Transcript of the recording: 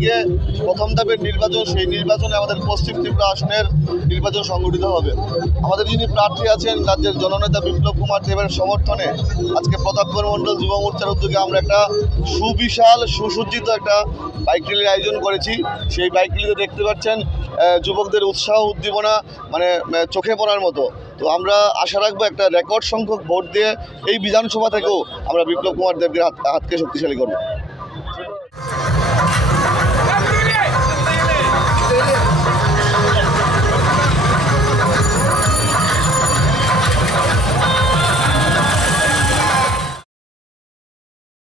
তারিখে প্রথম ধাপের নির্বাচন, সেই নির্বাচনে আমাদের পশ্চিম ত্রিপুরা আসনের নির্বাচন সংগঠিত হবে। আমাদের যিনি প্রার্থী আছেন রাজ্যের জননেতা বিপ্লব কুমার দেবের সমর্থনে আজকে প্রতাপগড় মণ্ডল যুব মোর্চার উদ্যোগে আমরা একটা সুবিশাল সুসজ্জিত একটা বাইক র্যালির আয়োজন করেছি। সেই বাইক র্যালিতে দেখতে পাচ্ছেন যুবকদের উৎসাহ উদ্দীপনা মানে চোখে পড়ার মতো। তো আমরা আশা রাখবো একটা রেকর্ড সংখ্যক ভোট দিয়ে এই বিধানসভা থেকেও আমরা বিপ্লব কুমার দেবকে হাতকে শক্তিশালী করব।